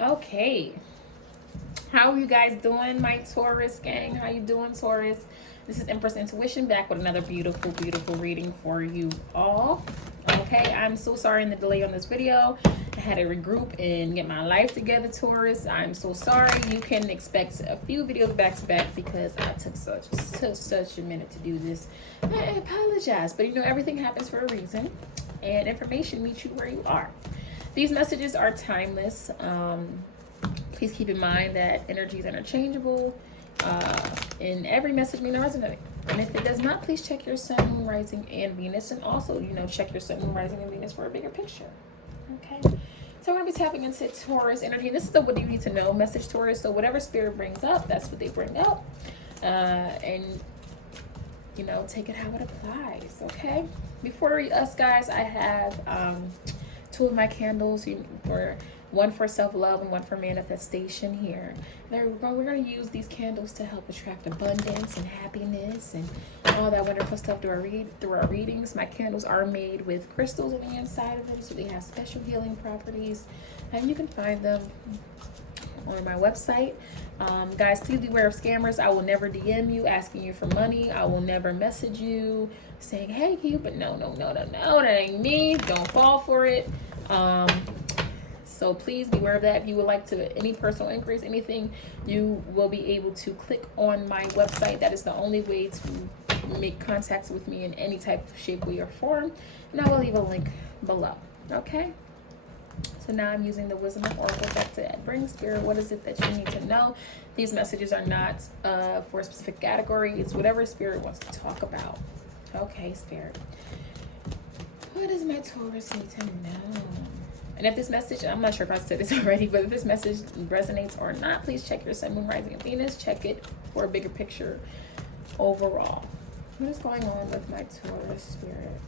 Okay, how are you guys doing, my Taurus gang? How you doing, Taurus? This is Empress Intuition back with another beautiful, beautiful reading for you all. Okay, I'm so sorry in the delay on this video. I had to regroup and get my life together, Taurus. I'm so sorry. You can expect a few videos back to back because I took such a minute to do this. I apologize, but you know everything happens for a reason, and information meets you where you are. These messages are timeless. Please keep in mind that energy is interchangeable. And every message may not resonate. And if it does not, please check your sun, moon, rising, and Venus. And also, check your sun, moon, rising, and Venus for a bigger picture. Okay. So we're going to be tapping into Taurus energy. This is the what do you need to know message, Taurus. So whatever spirit brings up, that's what they bring up. And take it how it applies. Okay. Before us, guys, I have two of my candles for one for self-love and one for manifestation here. We're going to use these candles to help attract abundance and happiness and all that wonderful stuff through our readings. My candles are made with crystals on the inside of them, so they have special healing properties, and you can find them on my website. Guys, please beware of scammers. I will never DM you asking you for money. I will never message you saying, hey, Cupid. No, that ain't me. Don't fall for it. So please beware of that. If you would like to any personal inquiries, anything, you will be able to click on my website. That is the only way to make contacts with me in any type of shape, way, or form. And I will leave a link below. Okay? So now I'm using the Wisdom of Oracle deck to bring Spirit. What is it that you need to know? These messages are not for a specific category. It's whatever Spirit wants to talk about. Okay, Spirit. What does my Taurus need to know? And if this message, I'm not sure if I said this already, but if this message resonates or not, please check your sun, moon, rising, and Venus. Check it for a bigger picture overall. What is going on with my Taurus Spirit?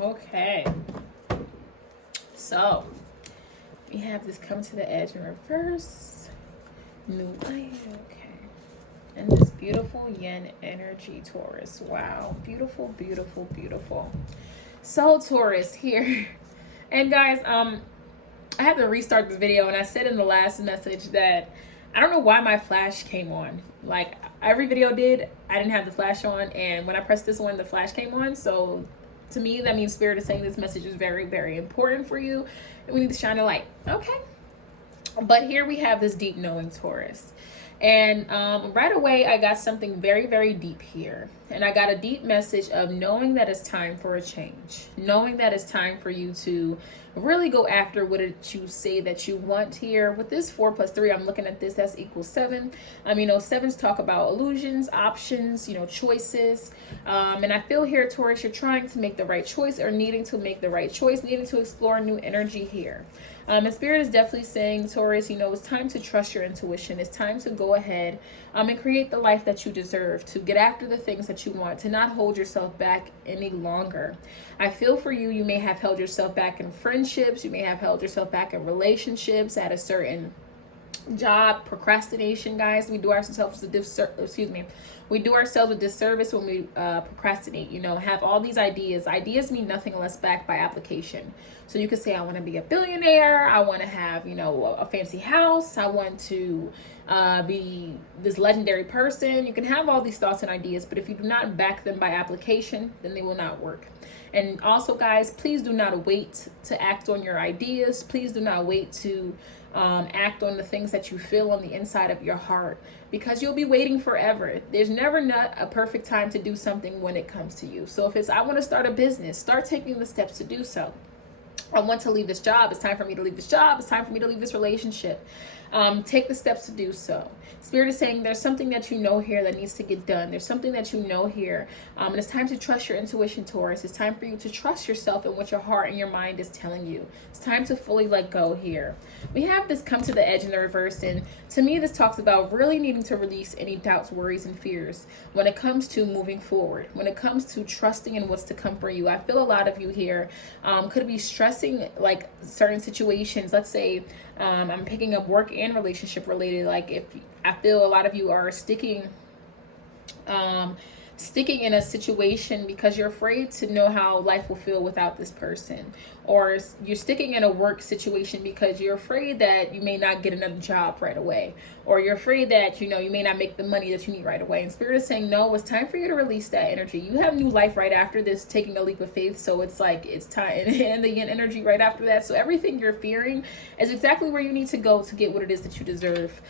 Okay. So, we have this come to the edge in reverse. New light. Okay. And this beautiful yin energy, Taurus. Wow. Beautiful, beautiful, beautiful. So, Taurus here. And guys, I had to restart this video, and I said in the last message that I don't know why my flash came on. Like, every video did, I didn't have the flash on, and when I pressed this one, the flash came on. So, to me, that means Spirit is saying this message is very, very important for you, and we need to shine a light. Okay? But here we have this deep knowing, Taurus. And right away, I got something very, very deep here. And I got a deep message of knowing that it's time for a change. Knowing that it's time for you to really go after what it you say that you want here. With this 4 plus 3, I'm looking at this, that's equals 7. Sevens talk about illusions, options, choices. And I feel here, Taurus, you're trying to make the right choice or needing to make the right choice, needing to explore new energy here. And Spirit is definitely saying, Taurus, it's time to trust your intuition. It's time to go ahead and create the life that you deserve, to get after the things that you want, to not hold yourself back any longer. I feel for you, you may have held yourself back in friendships. You may have held yourself back in relationships, at a certain job. Procrastination, guys, we do ourselves we do ourselves a disservice when we procrastinate. Have all these ideas mean nothing less backed by application. So you could say, I want to be a billionaire, I want to have a fancy house, I want to be this legendary person. You can have all these thoughts and ideas, but if you do not back them by application, then they will not work. And also, guys, please do not wait to act on your ideas. Please do not wait to act on the things that you feel on the inside of your heart, because you'll be waiting forever. There's never not a perfect time to do something when it comes to you. So if it's, I want to start a business, start taking the steps to do so. I want to leave this job. It's time for me to leave this job. It's time for me to leave this relationship. Take the steps to do so. Spirit is saying there's something that you know here that needs to get done. There's something that you know here. And it's time to trust your intuition, Taurus. It's time for you to trust yourself and what your heart and your mind is telling you. It's time to fully let go here. We have this come to the edge in the reverse. And to me, this talks about really needing to release any doubts, worries, and fears when it comes to moving forward, when it comes to trusting in what's to come for you. I feel a lot of you here could be stressing like certain situations. Let's say I'm picking up work and relationship related. Like if I feel a lot of you are sticking sticking in a situation because you're afraid to know how life will feel without this person, or you're sticking in a work situation because you're afraid that you may not get another job right away, or you're afraid that you may not make the money that you need right away. And Spirit is saying, no, it's time for you to release that energy. You have new life right after this, taking a leap of faith. So it's like it's time, and the yin energy right after that. So everything you're fearing is exactly where you need to go to get what it is that you deserve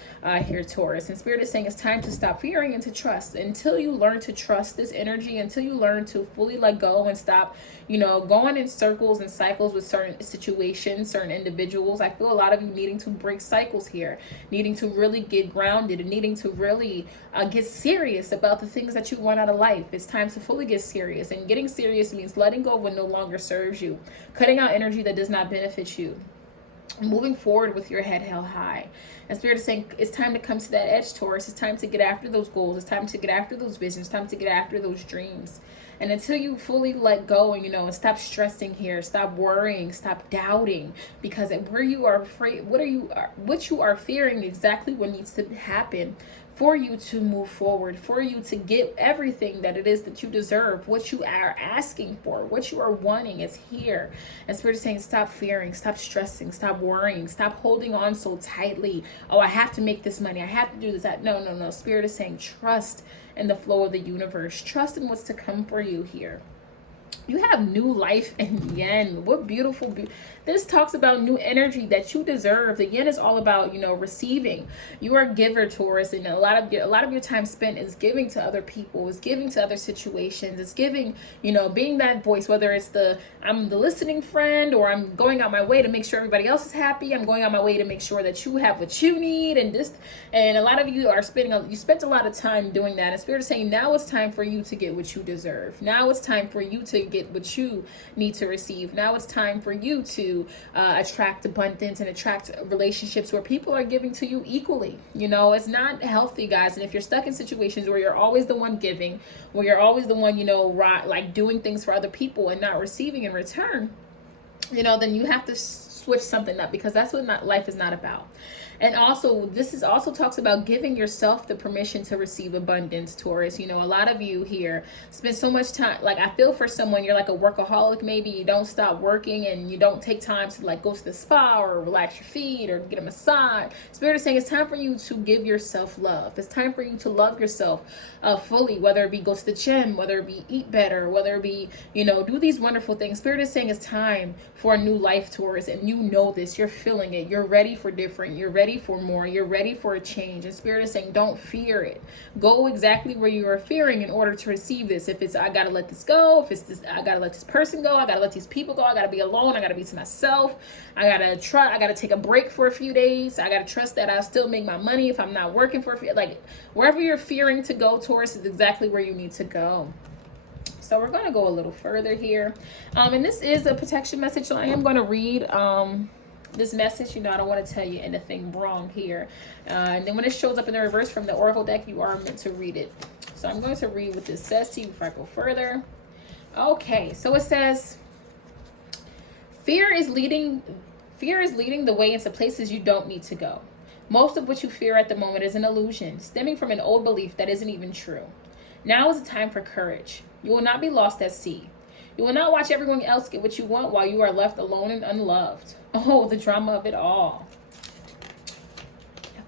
here, Taurus. And Spirit is saying it's time to stop fearing and to trust. Until you learn to trust this energy, until you learn to fully let go and stop going in circles and cycles with certain situations, certain individuals. I feel a lot of you needing to break cycles here, needing to really get grounded, and needing to really get serious about the things that you want out of life. It's time to fully get serious, and getting serious means letting go of what no longer serves you, cutting out energy that does not benefit you, moving forward with your head held high. And Spirit is saying it's time to come to that edge, Taurus. It's time to get after those goals. It's time to get after those visions. It's time to get after those dreams. And until you fully let go and stop stressing here, stop worrying, stop doubting, because where you are afraid, what you are fearing, exactly what needs to happen for you to move forward, for you to get everything that it is that you deserve. What you are asking for, what you are wanting is here. And Spirit is saying stop fearing, stop stressing, stop worrying, stop holding on so tightly. Oh, I have to make this money, I have to do this. No. Spirit is saying trust in the flow of the universe. Trust in what's to come for you here. You have new life in yen. What beautiful this talks about new energy that you deserve. The yen is all about receiving. You are a giver, Taurus, and a lot of your time spent is giving to other people, is giving to other situations, it's giving, being that voice, whether it's I'm the listening friend, or I'm going out my way to make sure everybody else is happy. I'm going out my way to make sure that you have what you need, and a lot of you are you spent a lot of time doing that. And Spirit is saying now it's time for you to get what you deserve. Now it's time for you to get what you need to receive. Now it's time for you to attract abundance and attract relationships where people are giving to you equally. It's not healthy, guys. And if you're stuck in situations where you're always the one giving, where you're always the one like doing things for other people and not receiving in return, then you have to switch something up, because that's what life is not about. And also, this also talks about giving yourself the permission to receive abundance, Taurus. A lot of you here spend so much time, like I feel for someone, you're like a workaholic maybe. You don't stop working and you don't take time to go to the spa or relax your feet or get a massage. Spirit is saying it's time for you to give yourself love. It's time for you to love yourself fully, whether it be go to the gym, whether it be eat better, whether it be, do these wonderful things. Spirit is saying it's time for a new life, Taurus, and this, you're feeling it. You're ready for different. You're ready for more. You're ready for a change. And Spirit is saying don't fear it. Go exactly where you are fearing in order to receive this. If it's I gotta let this go, if it's this I gotta let this person go, I gotta let these people go, I gotta be alone, I gotta be to myself, I gotta take a break for a few days, I gotta trust that I'll still make my money if I'm not working for a few, wherever you're fearing to go, Taurus, is exactly where you need to go. So we're going to go a little further here. And this is a protection message. So I am going to read this message. I don't want to tell you anything wrong here. And then when it shows up in the reverse from the Oracle deck, you are meant to read it. So I'm going to read what this says to you before I go further. Okay, so it says, fear is leading the way into places you don't need to go. Most of what you fear at the moment is an illusion, stemming from an old belief that isn't even true. Now is the time for courage. You will not be lost at sea. You will not watch everyone else get what you want while you are left alone and unloved. Oh, the drama of it all.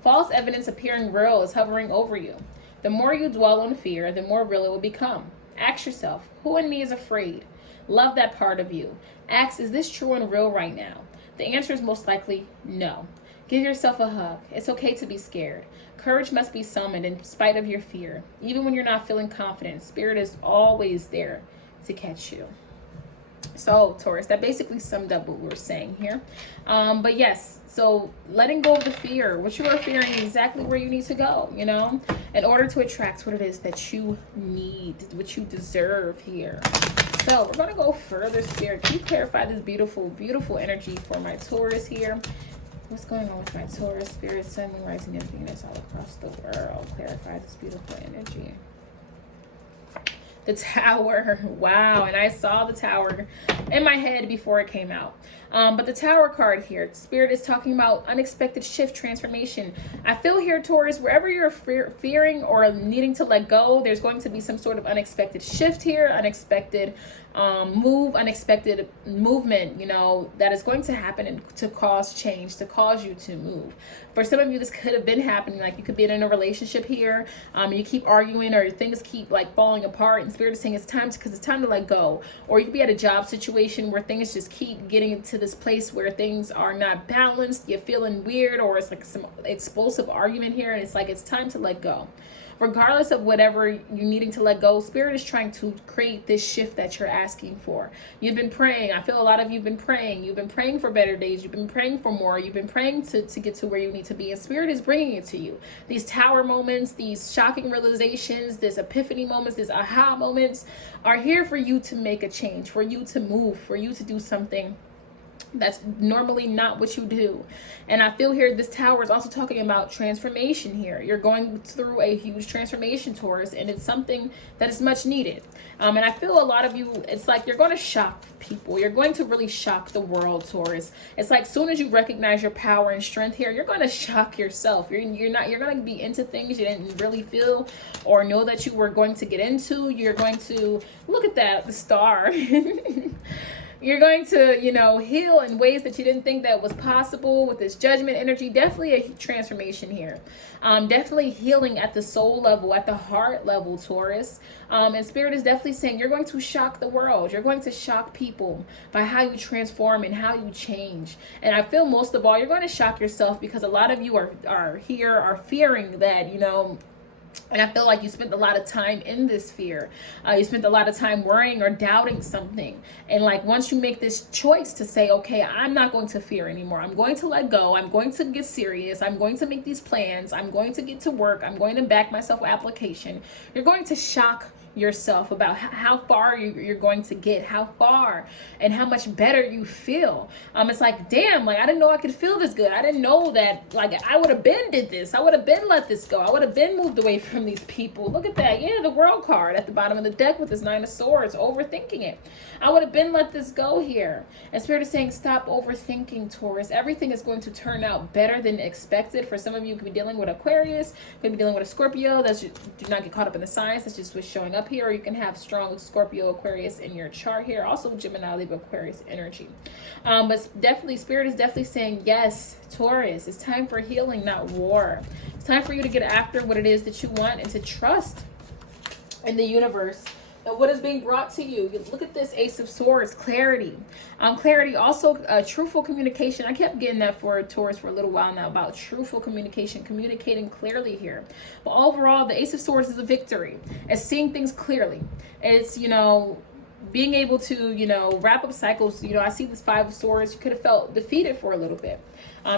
False evidence appearing real is hovering over you. The more you dwell on fear, the more real it will become. Ask yourself, who in me is afraid? Love that part of you. Ask, is this true and real right now? The answer is most likely no. Give yourself a hug. It's okay to be scared. Courage must be summoned in spite of your fear. Even when you're not feeling confident, Spirit is always there to catch you. So, Taurus, that basically summed up what we were saying here. But yes, so letting go of the fear, what you are fearing is exactly where you need to go, in order to attract what it is that you need, what you deserve here. So we're going to go further, Spirit. Can you clarify this beautiful, beautiful energy for my Taurus here? What's going on with my Taurus, Spirit, Sun, Moon, Rising, and Venus all across the world? Clarify this beautiful energy. The Tower. Wow. And I saw the Tower in my head before it came out. But the Tower card here, Spirit is talking about unexpected shift, transformation. I feel here, Taurus, wherever you're fearing or needing to let go, there's going to be some sort of unexpected shift here, unexpected unexpected movement, you know, that is going to happen and to cause change, to cause you to move. For some of you, this could have been happening. Like, you could be in a relationship here, and you keep arguing, or things keep like falling apart, and Spirit is saying it's time because it's time to let go. Or you could be at a job situation where things just keep getting to this place where things are not balanced. You're feeling weird, or it's like some explosive argument here, and it's like it's time to let go. Regardless of whatever you're needing to let go, Spirit is trying to create this shift that you're asking for. You've been praying. I feel a lot of you've been praying. You've been praying for better days. You've been praying for more. You've been praying to get to where you need to be. And Spirit is bringing it to you. These tower moments, these shocking realizations, these epiphany moments, these aha moments are here for you to make a change, for you to move, for you to do something that's normally not what you do. And I feel here this Tower is also talking about transformation here. You're going through a huge transformation, Taurus, and it's something that is much needed. And I feel a lot of you, it's like you're going to shock people. You're going to really shock the world, Taurus. It's like soon as you recognize your power and strength here, you're going to shock yourself. You're going to be into things you didn't really feel or know that you were going to get into. You're going to look at that, the star. You're going to, you know, heal in ways that you didn't think that was possible with this judgment energy. Definitely a transformation here. Definitely healing at the soul level, at the heart level, Taurus. And Spirit is definitely saying you're going to shock the world. You're going to shock people by how you transform and how you change. And I feel most of all, you're going to shock yourself because a lot of you are fearing that, you know, and I feel like you spent a lot of time in this fear. You spent a lot of time worrying or doubting something. And like once you make this choice to say, okay, I'm not going to fear anymore. I'm going to let go. I'm going to get serious. I'm going to make these plans. I'm going to get to work. I'm going to back myself with application. You're going to shock yourself about how far you're going to get, how far and how much better you feel. It's like, damn, like I didn't know I could feel this good. I didn't know that, like, I would have been did this. I would have been let this go. I would have been moved away from these people. Look at that. Yeah, the World card at the bottom of the deck with this 9 of Swords, overthinking it. I would have been let this go here. And Spirit is saying, stop overthinking, Taurus. Everything is going to turn out better than expected. For some of you, could be dealing with Aquarius, could be dealing with a Scorpio. That's just, do not get caught up in the signs. That's just what's showing up here. Or you can have strong Scorpio, Aquarius in your chart here. Also Gemini, Libra, Aquarius energy. But definitely, Spirit is definitely saying, yes, Taurus, it's time for healing, not war. It's time for you to get after what it is that you want and to trust in the universe and what is being brought to you. Look at this Ace of Swords, clarity. Clarity, also truthful communication. I kept getting that for Taurus for a little while now about truthful communication, communicating clearly here. But overall, the Ace of Swords is a victory. It's seeing things clearly. It's, you know, being able to, you know, wrap up cycles. You know, I see this 5 of Swords. You could have felt defeated for a little bit.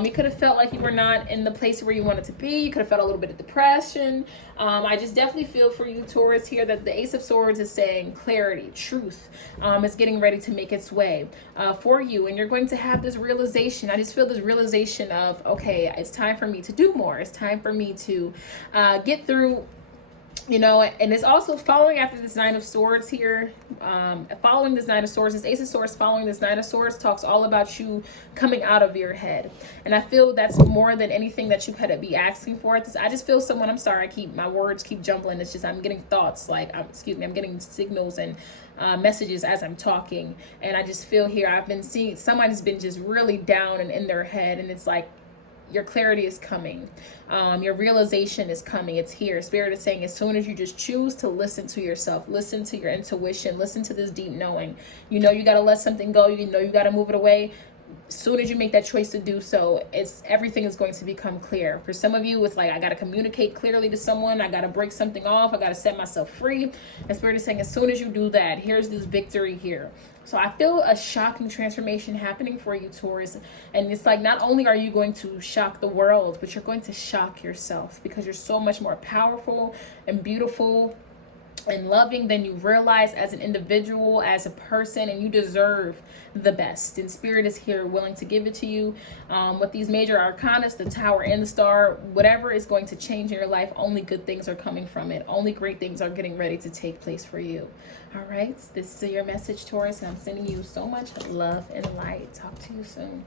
You could have felt like you were not in the place where you wanted to be. You could have felt a little bit of depression. I just definitely feel for you, Taurus, here that the Ace of Swords is saying clarity, truth is getting ready to make its way for you. And you're going to have this realization. I just feel this realization of, okay, it's time for me to do more. It's time for me to get through, you know, and it's also following after this 9 of Swords here. Following this 9 of Swords, this Ace of Swords following this 9 of Swords talks all about you coming out of your head. And I feel that's more than anything that you could be asking for. I just feel someone, I'm sorry, my words keep jumbling. It's just, I'm getting thoughts like, I'm getting signals and messages as I'm talking. And I just feel here, I've been seeing someone's been just really down and in their head. And it's like, your clarity is coming. Your realization is coming. It's here. Spirit is saying as soon as you just choose to listen to yourself, listen to your intuition, listen to this deep knowing, you know, you got to let something go. You know, you got to move it away. As soon as you make that choice to do so, everything is going to become clear. For some of you, it's like, I got to communicate clearly to someone. I got to break something off. I got to set myself free. And Spirit is saying, as soon as you do that, here's this victory here. So I feel a shocking transformation happening for you, Taurus. And it's like, not only are you going to shock the world, but you're going to shock yourself because you're so much more powerful and beautiful and loving than you realize as an individual, as a person, and you deserve the best. And Spirit is here willing to give it to you. With these major arcanas, the Tower and the Star, whatever is going to change in your life, only good things are coming from it. Only great things are getting ready to take place for you. All right, this is your message, Taurus, and I'm sending you so much love and light. Talk to you soon.